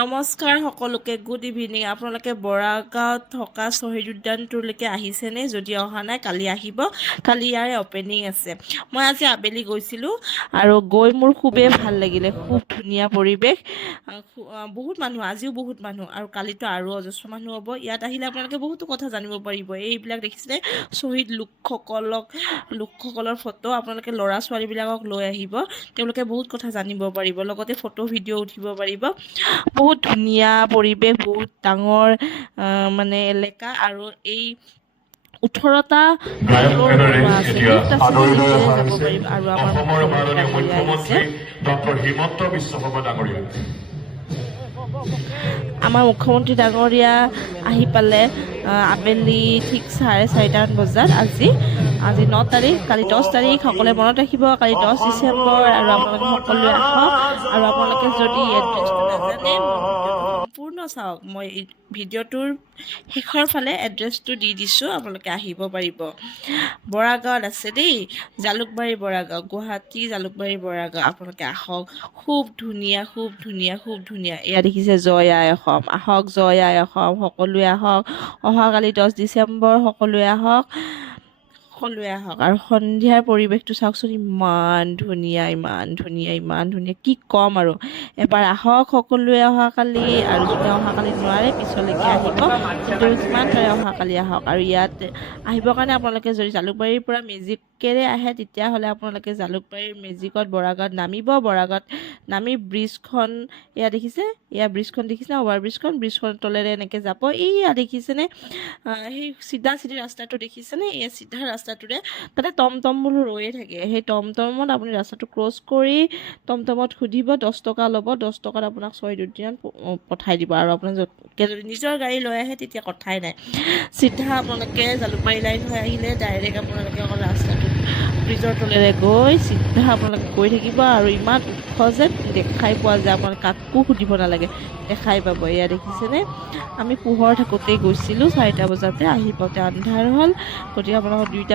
নমস্কাৰ সকলোকে good evening. আপোনালোকে বৰাগাঁৱত থকা শ্বহীদ উদ্যানটোলৈকে আহিছেনে? যদি অহা নাই কালি আহিব, কালি ইয়াৰে অপেনিং আছে। মই আজি আবেলি গৈছিলোঁ আৰু গৈ মোৰ খুবেই ভাল লাগিলে। খুব ধুনীয়া পৰিৱেশ, বহুত মানুহ, আজিও বহুত মানুহ আৰু কালিতো আৰু অজস্ৰ মানুহ হ'ব। ইয়াত আহিলে আপোনালোকে বহুতো কথা জানিব পাৰিব। এইবিলাক দেখিছিলে শ্বহীদ লোকসকলৰ ফটো। আপোনালোকে ল'ৰা ছোৱালীবিলাকক লৈ আহিব, তেওঁলোকে বহুত কথা জানিব পাৰিব, লগতে ফটো ভিডিঅ' উঠিব পাৰিব। বহুত ধুনীয়া পৰিৱেশ, বহুত ডাঙৰ মানে এলেকা আৰু এই 18টা গায়ক ফ্ল'ৰ এগৰাকী বনোৱা আছে। এতিয়া লিফ্ট আছে যে আদৰি লৈ লিফ্টেৰে অহা যাব হৈছে পাৰিম আৰু আমাৰ অসমৰ মুখ্যমন্ত্ৰী মাননীয় ডাঙৰীয়া আহিছে। মুখ্যমন্ত্ৰী ডক্টৰ হিমন্ত বিশ্ব শৰ্মা ডাঙৰীয়া। আমাৰ মুখ্যমন্ত্ৰী ডাঙৰীয়া আহি পালে আবেলি ঠিক 4:30মান বজাত। আজি 9 তাৰিখ, কালি 10 তাৰিখ। সকলোৱে মনত ৰাখিব, কালি 10 ডিচেম্বৰ আৰু আপোনালোকে সকলোৱে আহক। আৰু আপোনালোকে যদি এড্ৰেছটো নাজানে, মোৰ ভিডিঅ'টো সম্পূৰ্ণ চাওক। মই এই ভিডিঅ'টোৰ শেষৰ ফালে এড্ৰেছটো দি দিছোঁ, আপোনালোকে আহিব পাৰিব। বৰাগাঁৱত আছে দেই, জালুকবাৰী বৰাগাঁও, গুৱাহাটী জালুকবাৰী বৰাগাঁও। আপোনালোকে আহক, খুব ধুনীয়া, খুব ধুনীয়া, খুব ধুনীয়া। এয়া দেখিছে জয় আই অসম। আহক জয় আই অসম, সকলোৱে আহক। অহাকালি 10 ডিচেম্বৰ, সকলোৱে আহক, সকলোৱে আহক। আৰু সন্ধিয়াৰ পৰিৱেশটো চাওকচোন, ইমান ধুনীয়া, ইমান ধুনীয়া, ইমান ধুনীয়া, কি ক'ম আৰু। এবাৰ আহক সকলোৱে অহাকালি, আৰু যোনে অহাকালি নোৱাৰে পিছলৈকে আহিব, কিন্তু যিমান পাৰে অহাকালি আহক। আৰু ইয়াত আহিবৰ কাৰণে আপোনালোকে যদি জালুকবাৰীৰ পৰা মেজিকেৰে আহে, তেতিয়াহ'লে আপোনালোকে জালুকবাৰীৰ মেজিকত বৰাগাঁৱত নামিব। বৰাগাঁৱত নামি ব্ৰিজখন, এয়া দেখিছে, এয়া ব্ৰিজখন দেখিছে, অভাৰ ব্ৰিজখনৰ তলেৰে এনেকৈ যাব। এইয়া দেখিছেনে সেই চিধা ৰাস্তাটো দেখিছেনে? এই চিধা ৰাস্তাটোৰে তাতে টমটমবোৰ ৰৈয়ে থাকে। সেই টমটমত আপুনি ৰাস্তাটো ক্ৰছ কৰি টমটমত সুধিব, 10 টকা ল'ব। 10 টকাত আপোনাক শ্বহীদ উদ্যান পঠাই দিব। আৰু আপোনাৰ যদি নিজৰ গাড়ী লৈ আহে, তেতিয়া কথাই নাই। চিধা আপোনালোকে জালুকবাৰী লাইন হৈ আহিলে ডাইৰেক্ট আপোনালোকে অকল ৰাস্তাটোত ব্ৰিজৰ তলেৰে গৈ চিধা আপোনালোকে গৈ থাকিব। আৰু ইমান ওখ যে দেখাই পোৱা যায়, আপোনালোকে কাকো সুধিব নালাগে, দেখাই পাব। এয়া দেখিছেনে? আমি পোহৰ থাকোঁতেই গৈছিলোঁ, 4টা বজাতে। আহি পাওঁতে আন্ধাৰ হ'ল। গতিকে আপোনালোকৰ 2টা